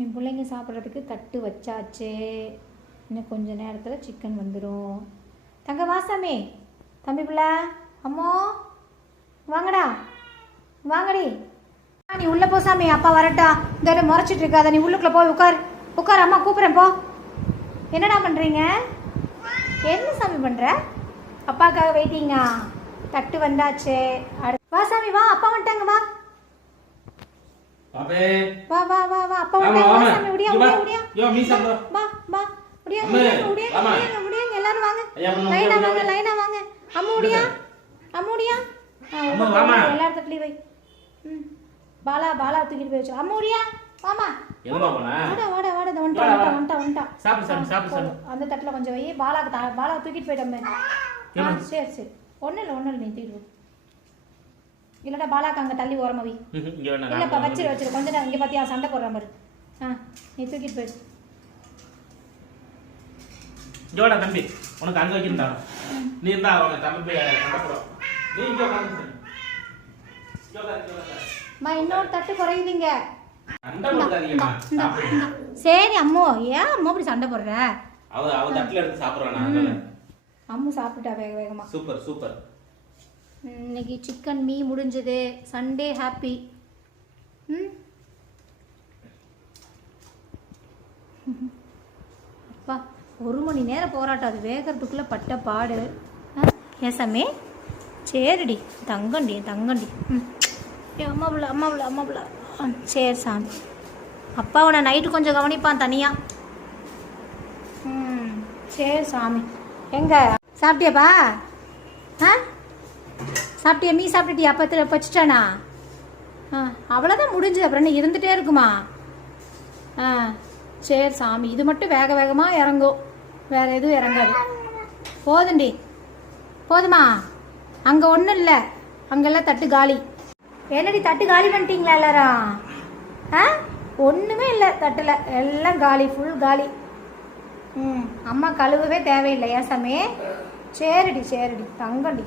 என் பிள்ளைங்க சாப்பிட்றதுக்கு தட்டு வச்சாச்சு. இன்னும் கொஞ்ச நேரத்தில் சிக்கன் வந்துடும். தங்க வாசாமி, தம்பி பிள்ளை, அம்மோ வாங்கடா, வாங்கடி. நீ உள்ளே போ சாமி, அப்பா வரட்டா. இந்த முறைச்சிட்டு இருக்காத, நீ உள்ளுக்குள்ளே போய் உட்கார். உட்கார், அம்மா கூப்பிட்றேன் போ. என்னடா பண்ணுறீங்க? என்ன சாமி பண்ணுற? அப்பாவுக்காக வெயிட்டிங்கா? தட்டு வந்தாச்சு. வாசாமி வா, அப்பா வந்துட்டாங்க. வா வா வா வா வா, அப்பா வந்துட்டாங்க. சாமி முடியா முடியா முடியா, வா வா முடியா முடியா முடியா முடியா, எல்லாரும் வாங்க, லைனா வாங்க, லைனா வாங்க. அம்மா முடியா, அம்மா முடியா, எல்லாரும் தட்டுலயும் வை. பாலா பாலா தூக்கிட்டு போய் வச்சு. அம்மா முடியா, வாமா, வாடா வாடா வாடா, வந்துட்டா வந்துட்டா வந்துட்டா. அந்த தட்டுல கொஞ்சம் வை. பாலா தூக்கிட்டு போயிட்டோமே. சரி சரி, ஒன்றும் இல்லை நீ தூக்கிட்டு போ. இல்லடா பாலாக்கு அங்கே தள்ளி ஓரமா வை. இல்லைப்பா வச்சிரு வச்சிரு, கொஞ்சம் நேரம் இங்கே பார்த்தியா சண்டை போடுற மாதிரி. நீ தூக்கிட்டு போயிடு. ஜோடா தம்பி, உனக்கு அங்க வைக்கிறா. நீ இருந்தா அவங்க தம்பி போய் சண்டை போடுறோம். நீ இங்க உட்கார்ந்து இன்னொரு தட்டு குறையுதுங்க. சண்டை போடாதீங்கம்மா. சரி அம்மோ, ஏன் அம்மா இப்படி சண்டை போடுற? அவ தட்டுல எடுத்து சாப்பிடுறானா? அம்மு சாப்பிட்டுட்டா வேக வேகமா. Super super. இன்னைக்கு சிக்கன் மீ முடிஞ்சது. Sunday happy. அப்பா, 1 மணி நேரம் போராட்டம். அது வேகிறதுக்குள்ளே பட்ட பாடு. ஏசாமே சரிடி, தங்கண்டி தங்கண்டி. அம்மா பிள்ளை அம்மா பிள்ளை அம்மா பிள்ளை. சரி சாமி, அப்பாவை நான் நைட்டு கொஞ்சம் கவனிப்பான் தனியாக. சரி சாமி. எங்க சாப்பிட்டியாப்பா? சாப்பிட்டியா? மீ சாப்பிட்டுட்டியா? அப்பத்தில் வச்சுட்டானா? அவ்வளோதான் முடிஞ்சது. அப்புறம் என்ன இருந்துகிட்டே இருக்குமா? சரி சாமி, இது மட்டும் வேக வேகமாக இறங்கும், வேறு எதுவும் இறங்காது. போதுண்டி, போதுமா? அங்கே ஒன்றும் இல்லை, அங்கெல்லாம் தட்டு காலி. என்னடி தட்டு காலி பண்ணிட்டீங்களா எல்லாரும்? ஒன்றுமே இல்லை தட்டில், எல்லாம் காலி, ஃபுல் காலி. அம்மா கழுவவே தேவையில்லை. ஏன் சாமி? சரிடி சரிடி தங்கண்டி.